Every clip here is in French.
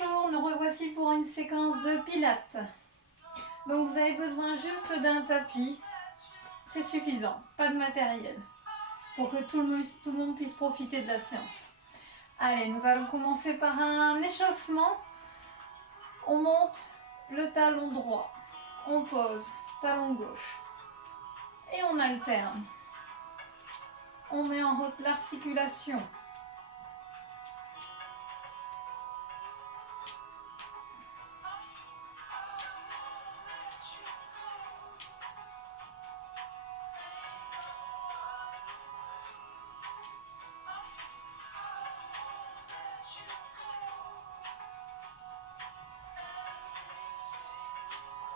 Bonjour, nous revoici pour une séquence de pilates. Donc vous avez besoin juste d'un tapis, c'est suffisant, pas de matériel, pour que tout le monde puisse profiter de la séance. Allez, nous allons commencer par un échauffement. On monte le talon droit, on pose talon gauche et on alterne. On met en route l'articulation.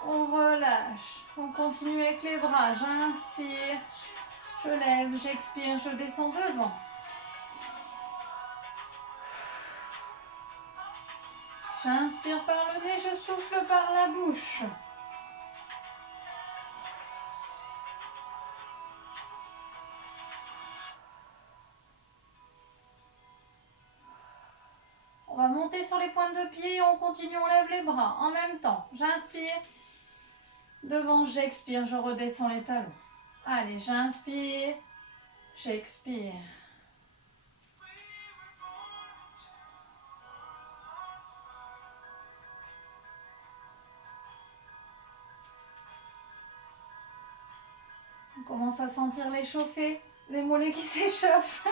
On relâche, on continue avec les bras, j'inspire, je lève, j'expire, je descends devant. J'inspire par le nez, je souffle par la bouche. On va monter sur les pointes de pied et on continue, on lève les bras en même temps. J'inspire, devant, j'expire, je redescends les talons. Allez, j'inspire, j'expire. On commence à sentir l'échauffer, les mollets qui s'échauffent.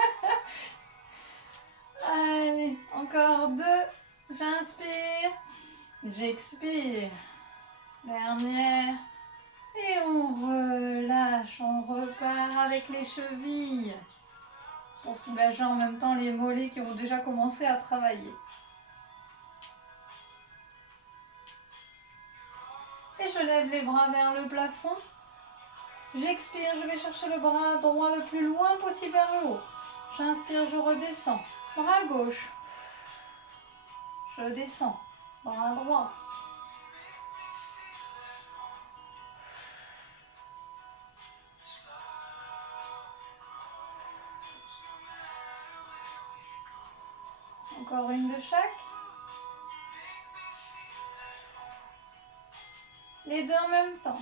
Allez, encore 2. J'inspire, j'expire. Dernière. Et on relâche, on repart avec les chevilles. Pour soulager en même temps les mollets qui ont déjà commencé à travailler. Et je lève les bras vers le plafond. J'expire, je vais chercher le bras droit le plus loin possible vers le haut. J'inspire, je redescends. Bras gauche. Je descends. Bras droit. Encore une de chaque. Les deux en même temps.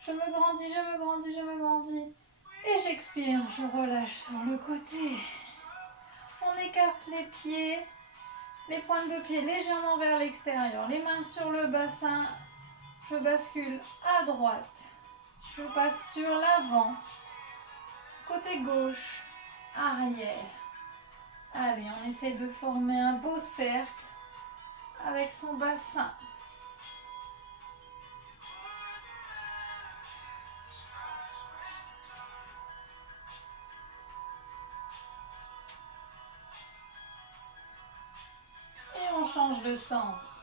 Je me grandis, je me grandis, je me grandis. Et j'expire, je relâche sur le côté. On écarte les pieds, les pointes de pied légèrement vers l'extérieur. Les mains sur le bassin. Je bascule à droite. Je passe sur l'avant. Côté gauche, arrière. Allez, on essaie de former un beau cercle avec son bassin. Et on change de sens.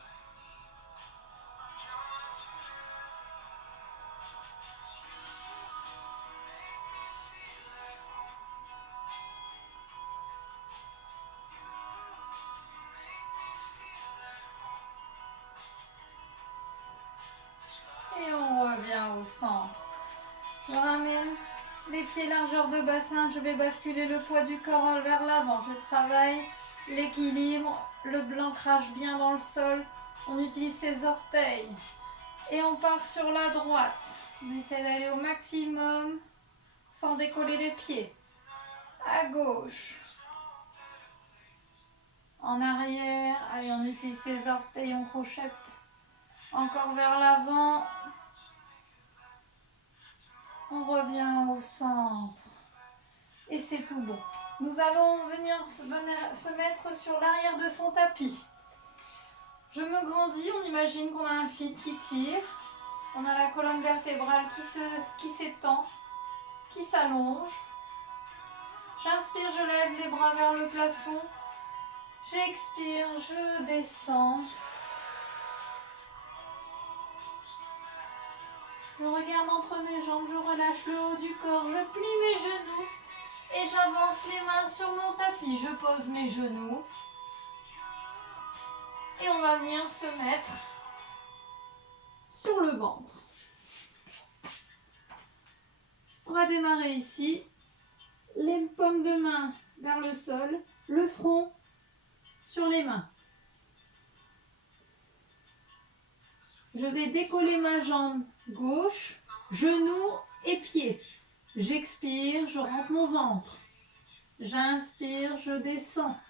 Et on revient au centre. Je ramène les pieds largeur de bassin. Je vais basculer le poids du corps vers l'avant. Je travaille l'équilibre, l'ancrage bien dans le sol. On utilise ses orteils. Et on part sur la droite. On essaie d'aller au maximum sans décoller les pieds. À gauche. En arrière. Allez, on utilise ses orteils, on crochette. Encore vers l'avant. On revient au centre. Et c'est tout bon. Nous allons venir se mettre sur l'arrière de son tapis. Je me grandis, on imagine qu'on a un fil qui tire. On a la colonne vertébrale qui s'étend, qui s'allonge. J'inspire, je lève les bras vers le plafond. J'expire, je descends. Je regarde entre mes jambes, je relâche le haut du corps, je plie mes genoux et j'avance les mains sur mon tapis. Je pose mes genoux et on va venir se mettre sur le ventre. On va démarrer ici, les paumes de main vers le sol, le front sur les mains. Je vais décoller ma jambe gauche, genou et pied. J'expire, je rentre mon ventre. J'inspire, je descends.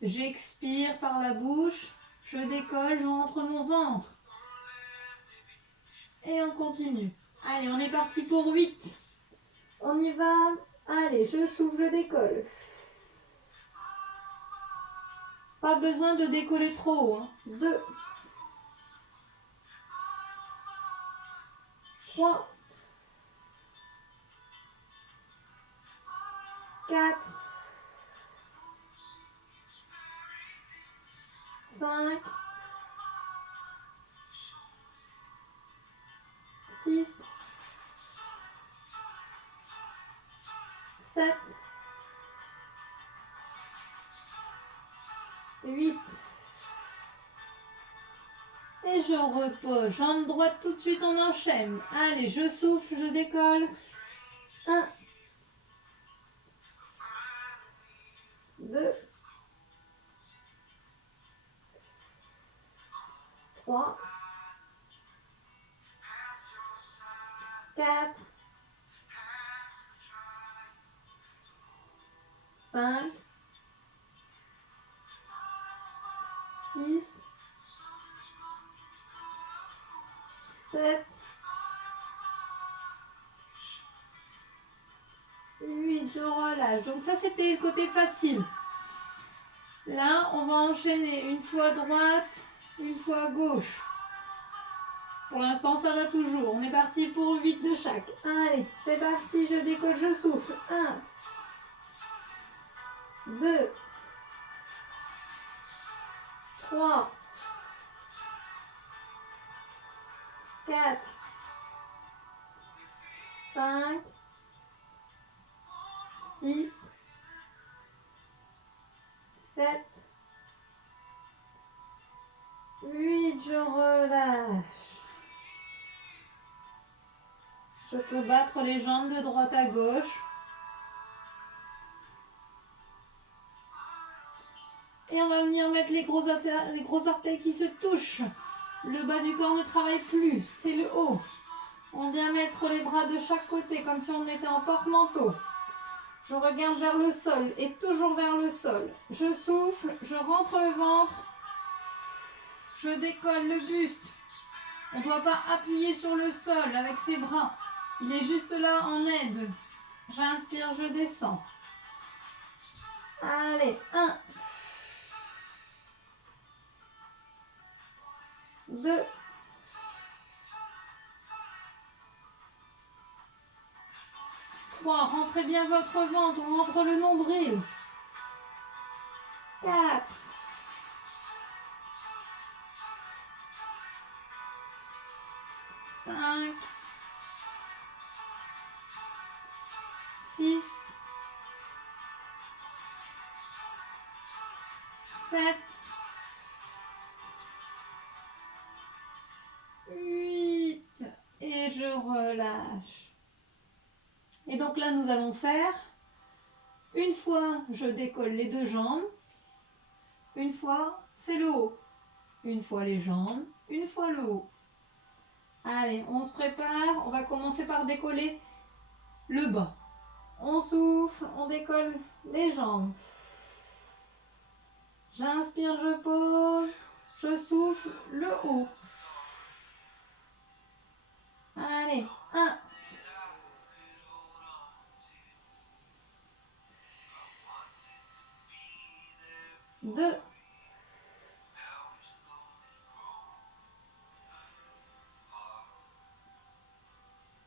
J'expire par la bouche, je décolle, je rentre mon ventre. Et on continue. Allez, on est parti pour 8. On y va. Allez, je souffle, je décolle. Pas besoin de décoller trop haut. 2, 3, 4, 5, 6, 7, 8. Et je repose. Jambe droite tout de suite, on enchaîne. Allez, je souffle, je décolle. 1, 2, 3, 4, 5, 6, 7, 8, je relâche. Donc ça, c'était le côté facile. Là, on va enchaîner une fois droite, une fois gauche. Pour l'instant, ça va toujours. On est parti pour 8 de chaque. Allez, c'est parti, je décolle, je souffle. 1, 2, 3, 4, 5, 6, 7, 8, je relâche. Je peux battre les jambes de droite à gauche. Et on va venir mettre les gros orteils qui se touchent. Le bas du corps ne travaille plus, c'est le haut. On vient mettre les bras de chaque côté comme si on était en porte-manteau. Je regarde vers le sol et toujours vers le sol. Je souffle, je rentre le ventre. Je décolle le buste. On ne doit pas appuyer sur le sol avec ses bras. Il est juste là en aide. J'inspire, je descends. Allez, 1, 2, 3, rentrez bien votre ventre, on rentre le nombril. 4, 5, 6, 7, 8. Et je relâche. Et donc là, nous allons faire, une fois, je décolle les deux jambes. Une fois, c'est le haut. Une fois les jambes, une fois le haut. Allez, on se prépare. On va commencer par décoller le bas. On souffle, on décolle les jambes. J'inspire, je pose. Je souffle le haut. Allez, 1, 2,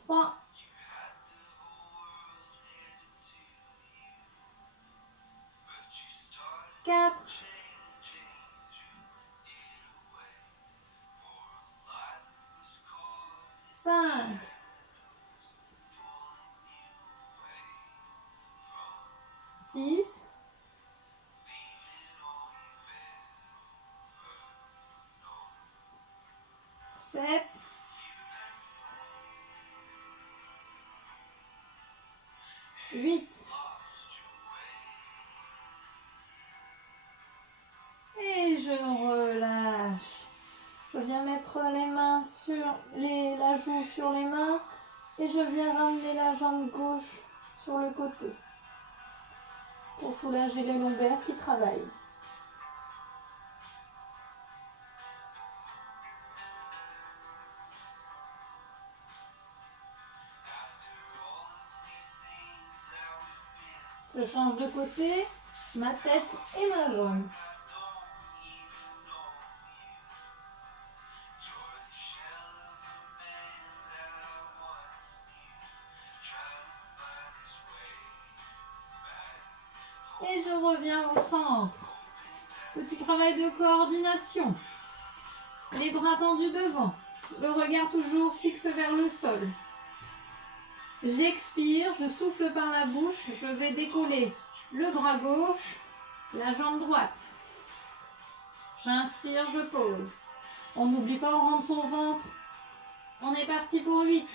3, 4, 5, 6, 7, 8. Et je relâche. Je viens mettre mettre les mains sur la joue sur les mains et je viens ramener la jambe gauche sur le côté pour soulager les lombaires qui travaillent. Je change de côté, ma tête et ma jambe. Et je reviens au centre. Petit travail de coordination. Les bras tendus devant. Le regard toujours fixe vers le sol. J'expire, je souffle par la bouche. Je vais décoller le bras gauche, la jambe droite. J'inspire, je pose. On n'oublie pas, on rentre son ventre. On est parti pour 8.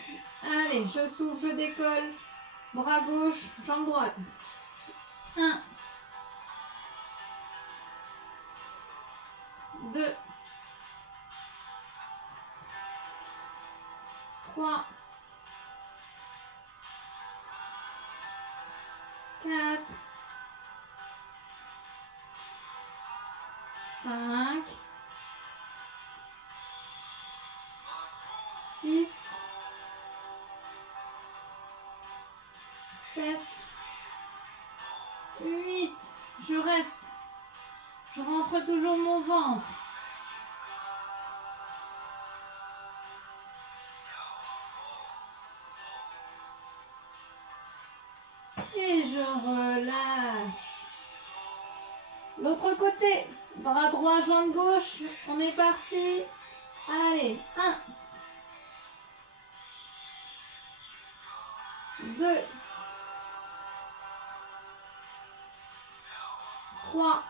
Allez, je souffle, je décolle. Bras gauche, jambe droite. 1, 2, 3, 4, 5, 6, 7, 8. Je reste. Je rentre toujours mon ventre. Et je relâche. L'autre côté. Bras droit, jambe gauche. On est parti. Allez. 1, 2, 3,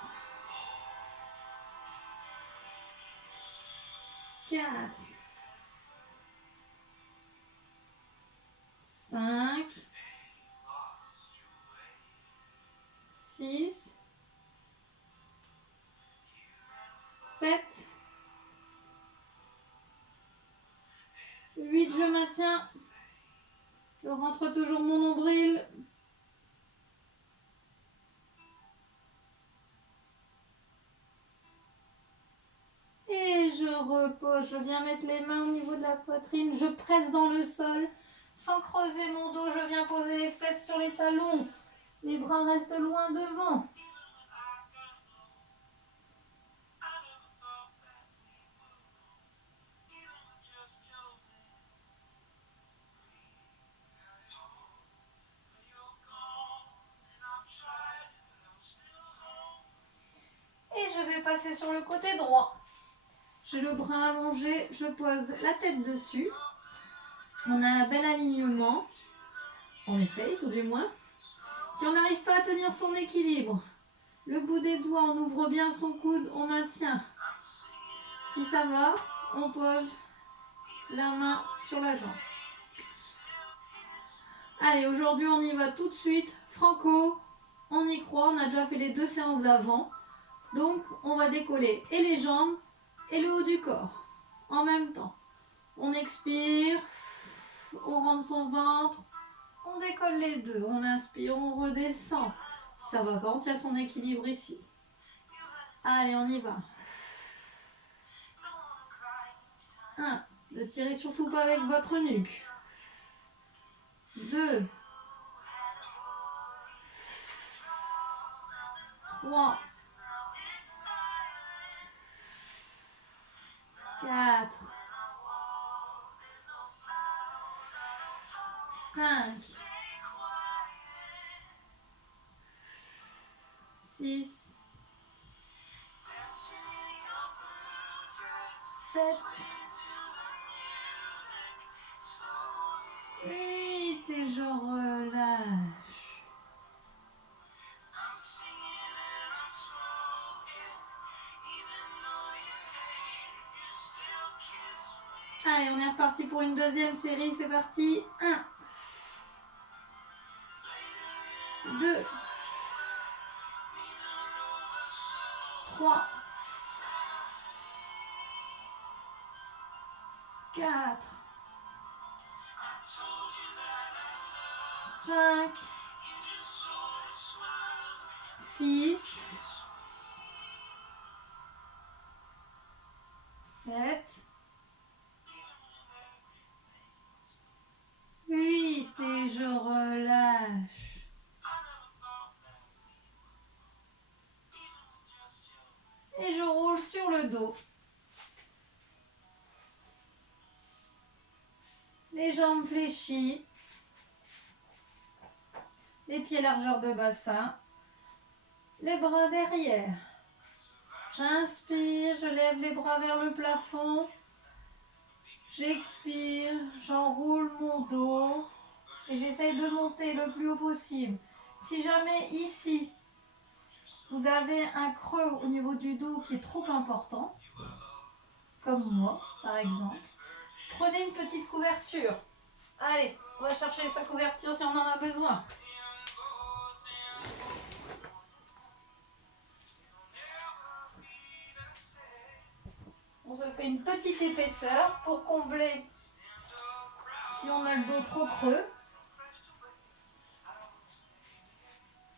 4, 5, 6, 7, 8, je maintiens. Je rentre toujours mon nombril. Et je repose. Je viens mettre les mains au niveau de la poitrine. Je presse dans le sol. Sans creuser mon dos, je viens poser les fesses sur les talons. Les bras restent loin devant. Et je vais passer sur le côté droit. J'ai le bras allongé, je pose la tête dessus. On a un bel alignement. On essaye tout du moins. Si on n'arrive pas à tenir son équilibre, le bout des doigts, on ouvre bien son coude, on maintient. Si ça va, on pose la main sur la jambe. Allez, aujourd'hui on y va tout de suite. Franco, on y croit, on a déjà fait les 2 séances d'avant. Donc on va décoller et les jambes et le haut du corps en même temps. On expire, on rentre son ventre, on décolle les deux, on inspire, on redescend. Si ça va pas, on tient son équilibre ici. Allez, on y va. 1, ne tirez surtout pas avec votre nuque. 2, 3, 4, 5, 6, 7, 8 et je relâche. Allez, on est reparti pour une deuxième série, c'est parti. 1, 2, 3, 4, 5, 6, 7, 8 et je relâche. Et je roule sur le dos. Les jambes fléchies. Les pieds largeur de bassin. Les bras derrière. J'inspire, je lève les bras vers le plafond. J'expire, j'enroule mon dos. Et j'essaie de monter le plus haut possible. Si jamais ici, vous avez un creux au niveau du dos qui est trop important, comme moi par exemple, prenez une petite couverture. Allez, on va chercher sa couverture si on en a besoin. On se fait une petite épaisseur pour combler si on a le dos trop creux.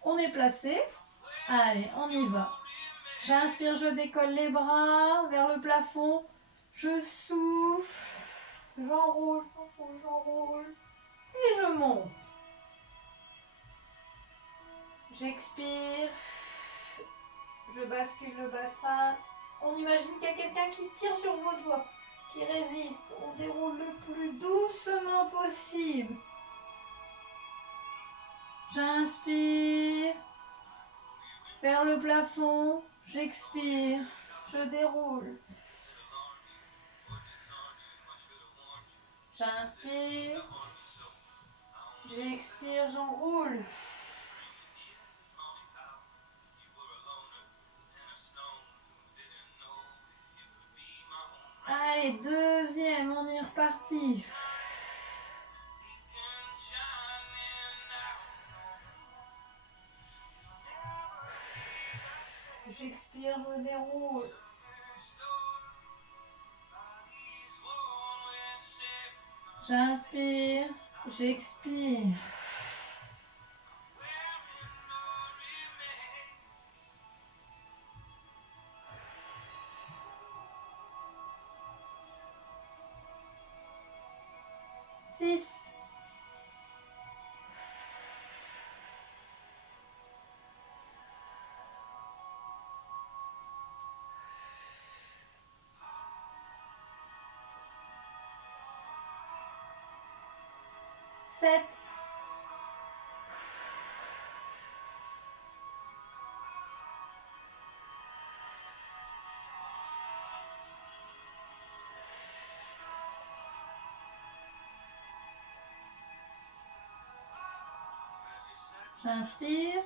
On est placé. Allez, on y va. J'inspire, je décolle les bras vers le plafond. Je souffle. J'enroule, j'enroule, j'enroule. Et je monte. J'expire. Je bascule le bassin. On imagine qu'il y a quelqu'un qui tire sur vos doigts, qui résiste. On déroule le plus doucement possible. J'inspire. Vers le plafond. J'expire. Je déroule. J'inspire. J'expire, j'enroule. Allez, deuxième, on est reparti. J'expire, je déroule. J'inspire, j'expire. Six. 7. 'Inspire.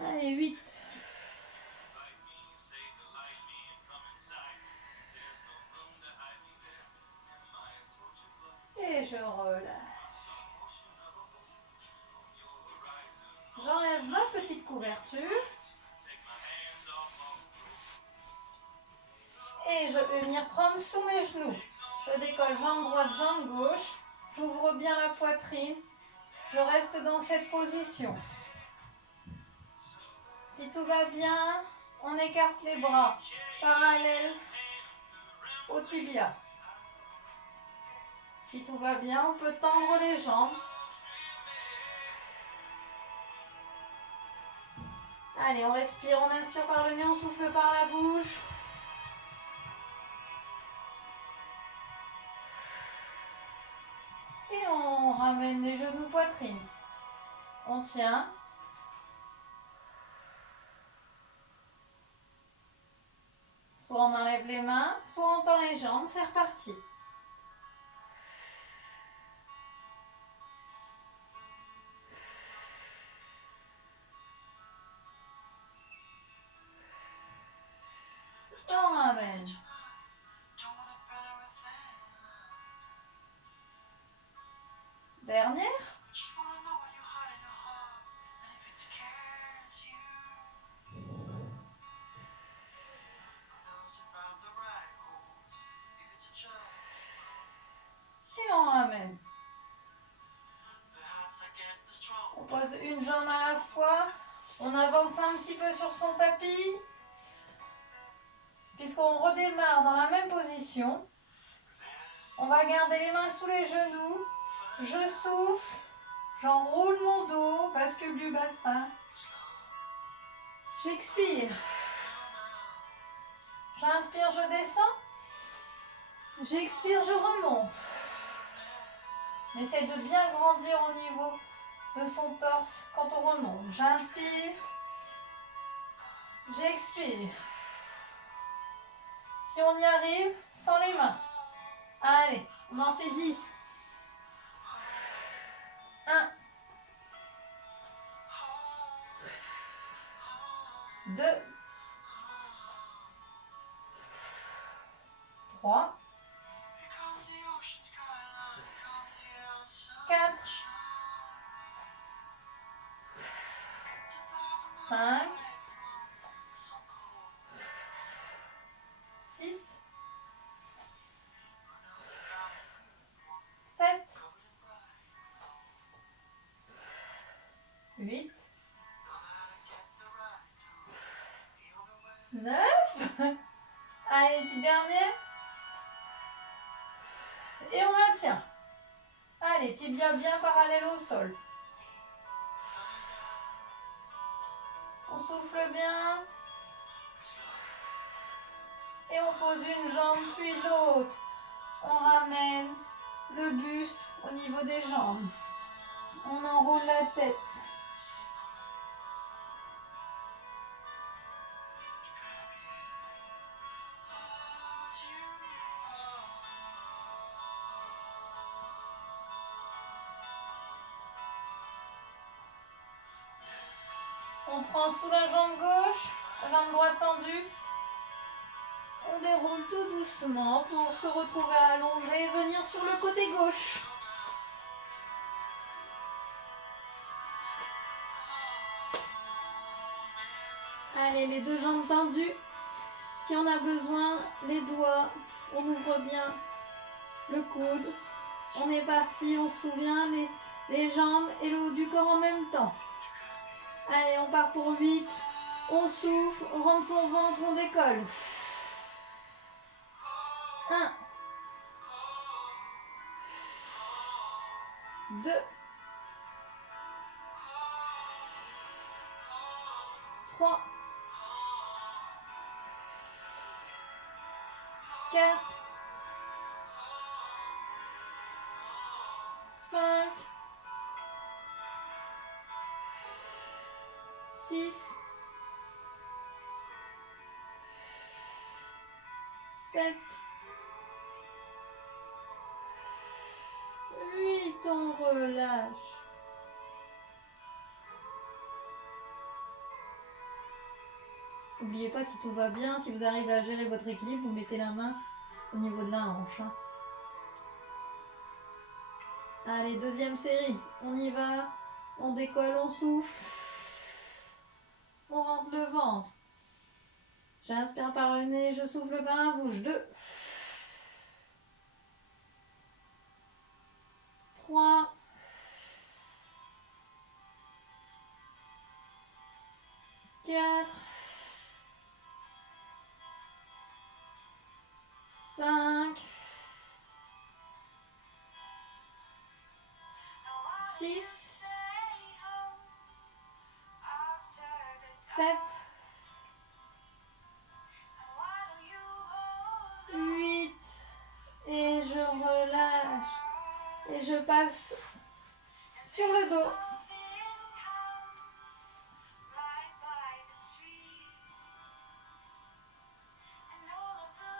Allez, 8. Et je relâche. J'enlève ma petite couverture. Et je vais venir prendre sous mes genoux. Je décolle jambe droite, jambe gauche. J'ouvre bien la poitrine. Je reste dans cette position. Si tout va bien, on écarte les bras parallèles au tibia. Si tout va bien, on peut tendre les jambes. Allez, on respire, on inspire par le nez, on souffle par la bouche. Et on ramène les genoux poitrine. On tient. Soit on enlève les mains, soit on tend les jambes, c'est reparti. Et on ramène. Dernière. On pose une jambe à la fois. On avance un petit peu sur son tapis. Puisqu'on redémarre dans la même position. On va garder les mains sous les genoux. Je souffle. J'enroule mon dos. Bascule du bassin. J'expire. J'inspire, je descends. J'expire, je remonte. On essaie de bien grandir au niveau de son torse quand on remonte. J'inspire. J'expire. Si on y arrive, sans les mains. Allez, on en fait 10. 1. 2. 3. 4. 5. 6. 7. 8. 9. Allez, petit dernier. Et on maintient. Allez, tibia bien parallèle au sol. On souffle bien. Et on pose une jambe puis l'autre. On ramène le buste au niveau des jambes. On enroule la tête. On prend sous la jambe gauche, la jambe droite tendue. On déroule tout doucement pour se retrouver allongé et venir sur le côté gauche. Allez, les deux jambes tendues. Si on a besoin, les doigts, on ouvre bien le coude. On est parti, on se souvient, les jambes et le haut du corps en même temps. Allez, on part pour 8. On souffle, on rentre son ventre, on décolle. 1. 2. 3. 4. 5. 6. 7. 8. On relâche. N'oubliez pas, si tout va bien, si vous arrivez à gérer votre équilibre, vous mettez la main au niveau de la hanche. Allez, deuxième série. On y va. On décolle, on souffle. On rentre le ventre. J'inspire par le nez, je souffle par la bouche. 2. 3. 4. 5. 6. 7. 8. Et je relâche. Et je passe sur le dos.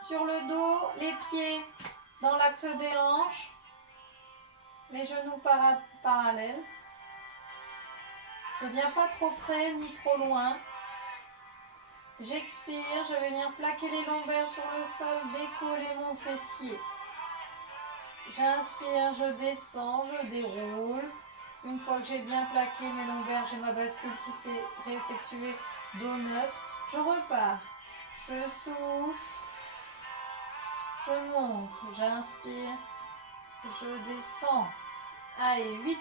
Sur le dos, les pieds dans l'axe des hanches. Les genoux parallèles. Je ne viens pas trop près ni trop loin. J'expire, je vais venir plaquer les lombaires sur le sol, décoller mon fessier. J'inspire, je descends, je déroule. Une fois que j'ai bien plaqué mes lombaires, j'ai ma bascule qui s'est réeffectuée dos neutre. Je repars. Je souffle. Je monte. J'inspire. Je descends. Allez, 8.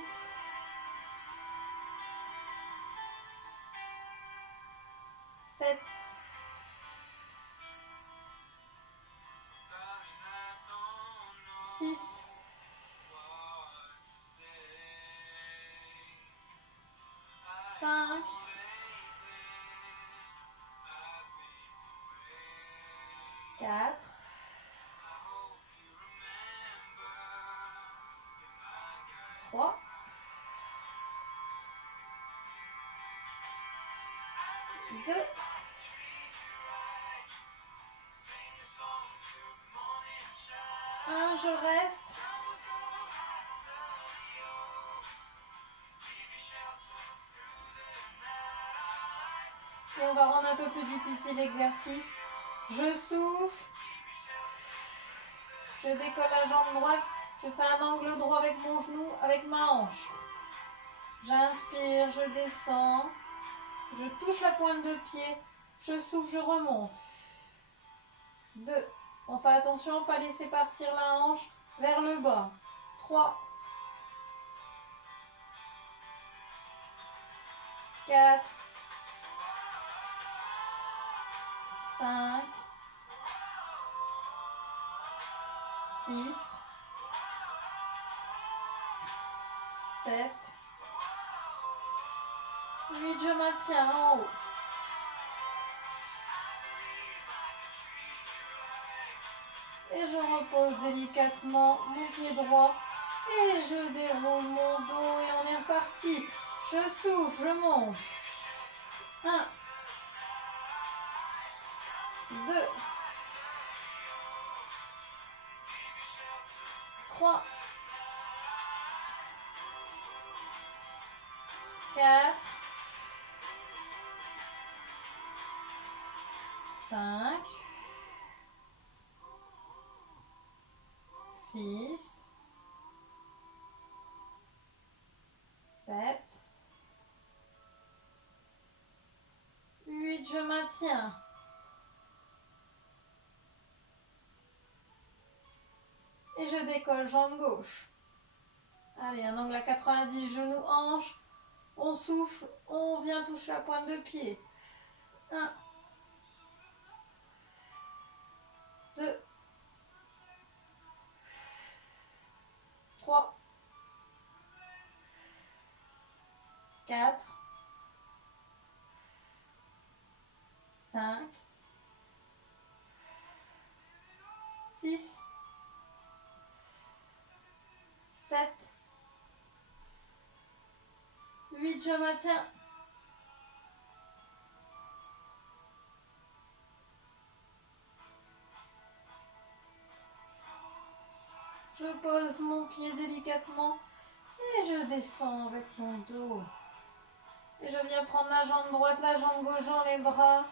7, 6, 5, 4, 3, 2, 1, je reste. Et on va rendre un peu plus difficile l'exercice. Je souffle. Je décolle la jambe droite. Je fais un angle droit avec mon genou, avec ma hanche. J'inspire, je descends. Je touche la pointe de pied. Je souffle, je remonte. 2. On fait attention à ne pas laisser partir la hanche vers le bas. 3. 4. 5. 6. 7. 8. Je maintiens en haut. Et je repose délicatement mon pied droit. Et je déroule mon dos et on est reparti. Je souffle, je monte. 1, 2, 3, 4, 5, 6, 7, 8, je maintiens. Et je décolle jambe gauche. Allez, un angle à 90, genou, hanche. On souffle, on vient toucher la pointe de pied. 1, 2, 3, 4, 5, 6, 7, 8, je maintiens. Je pose mon pied délicatement et je descends avec mon dos. Et je viens prendre la jambe droite, la jambe gauche dans les bras.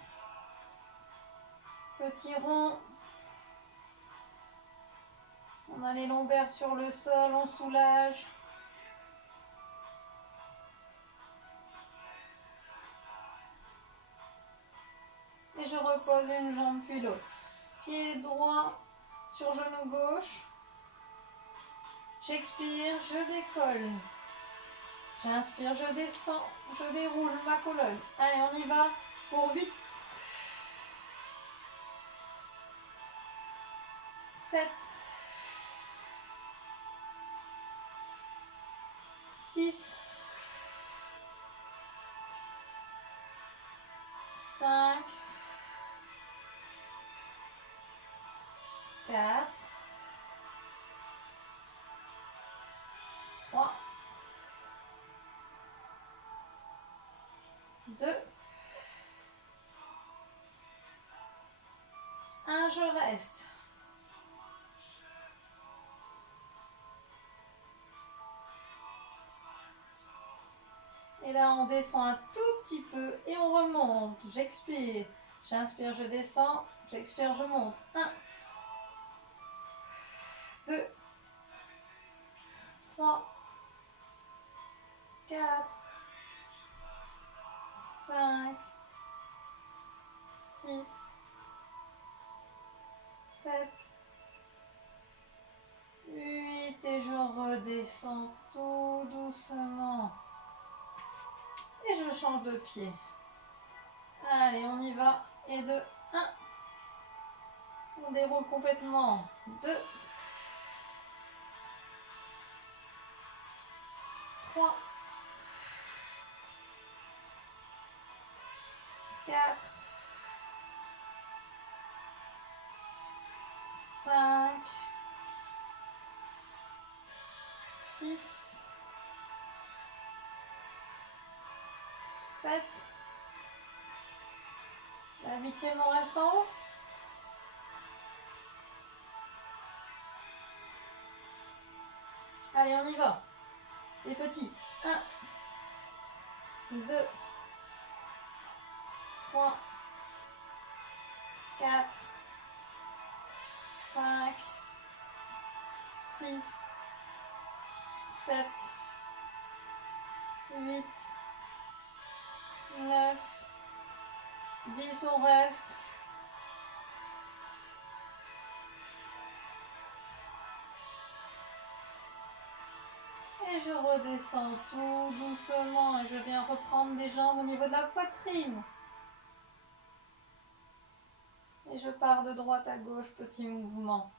Petit rond. On a les lombaires sur le sol, on soulage. Et je repose une jambe puis l'autre. Pied droit sur genou gauche. J'expire, je décolle. J'inspire, je descends, je déroule ma colonne. Allez, on y va pour 8, 7, 6, 5, 4, 3, 2, 1, je reste. Et là, on descend un tout petit peu et on remonte. J'expire, j'inspire, je descends, j'expire, je monte. 1, 2, 3, 4, 5, 6, 7, 8 et je redescends tout doucement. Et je change de pied. Allez, on y va. Et 2, 1. On déroule complètement. 2, 3, 4, 5, 6, 7. La 8e, on reste en haut. Allez, on y va. Les petits. 1, 2, 3, 4, 5, 6, 7, 8, 9, 10, on reste. Et je redescends tout doucement et je viens reprendre les jambes au niveau de la poitrine. Et je pars de droite à gauche, petit mouvement.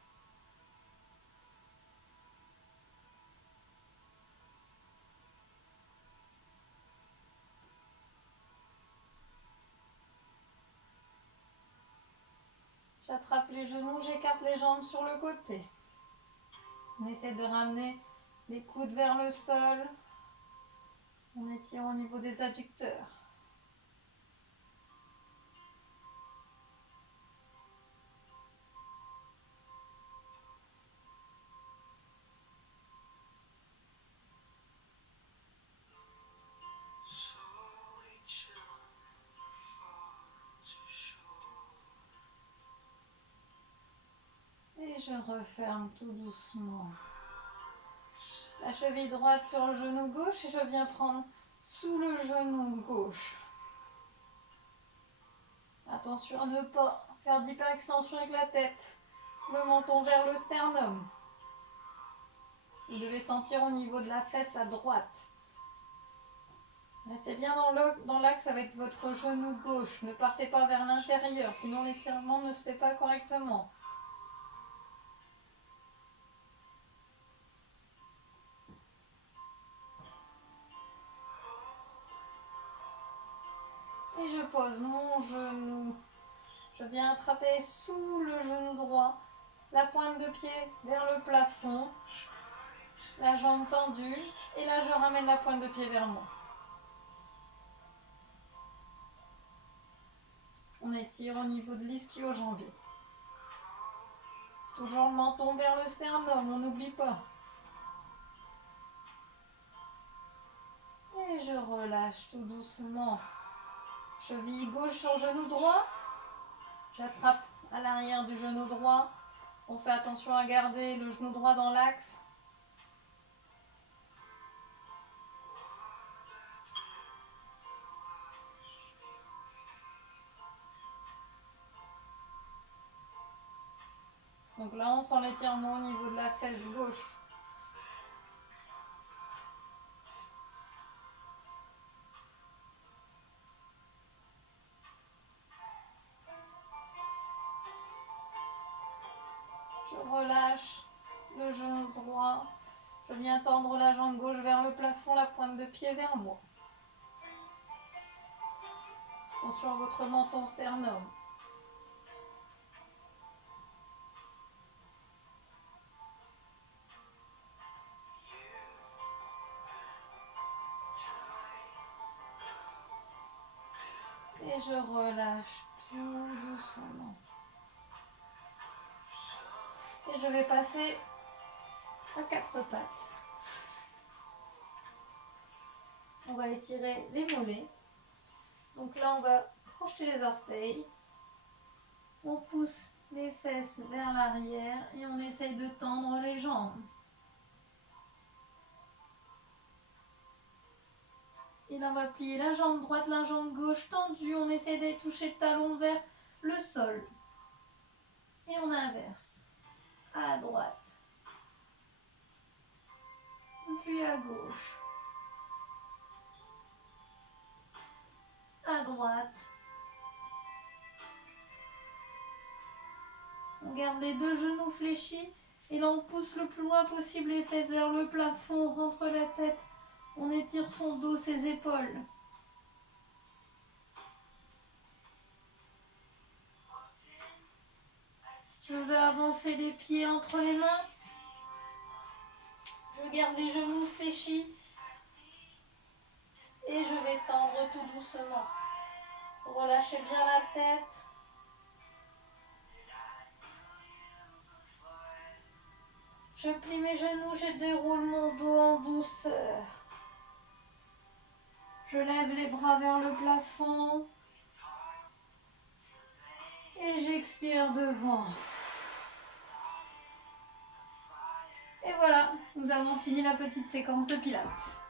J'attrape les genoux, j'écarte les jambes sur le côté. On essaie de ramener les coudes vers le sol. On étire au niveau des adducteurs. Et je referme tout doucement. La cheville droite sur le genou gauche et je viens prendre sous le genou gauche. Attention à ne pas faire d'hyperextension avec la tête. Le menton vers le sternum. Vous devez sentir au niveau de la fesse à droite. Restez bien dans l'axe avec votre genou gauche. Ne partez pas vers l'intérieur, sinon l'étirement ne se fait pas correctement. Et je pose mon genou. Je viens attraper sous le genou droit, la pointe de pied vers le plafond, la jambe tendue, et là je ramène la pointe de pied vers moi. On étire au niveau de l'ischio-jambier. Toujours le menton vers le sternum, on n'oublie pas. Et je relâche tout doucement. Cheville gauche sur genou droit. J'attrape à l'arrière du genou droit. On fait attention à garder le genou droit dans l'axe. Donc là, on sent l'étirement au niveau de la fesse gauche. Je relâche le genou droit. Je viens tendre la jambe gauche vers le plafond, la pointe de pied vers moi. Attention à votre menton sternum. Et je relâche tout doucement. Et je vais passer à 4 pattes. On va étirer les mollets. Donc là, on va crocheter les orteils. On pousse les fesses vers l'arrière et on essaye de tendre les jambes. Et là, on va plier la jambe droite, la jambe gauche tendue. On essaie de toucher le talon vers le sol. Et on inverse. À droite. Puis à gauche. À droite. On garde les deux genoux fléchis et là on pousse le plus loin possible les fesses vers le plafond, on rentre la tête, on étire son dos, ses épaules. Je vais avancer les pieds entre les mains. Je garde les genoux fléchis et je vais tendre tout doucement. Relâchez bien la tête. Je plie mes genoux, je déroule mon dos en douceur. Je lève les bras vers le plafond. Et j'expire devant. Et voilà, nous avons fini la petite séquence de pilates.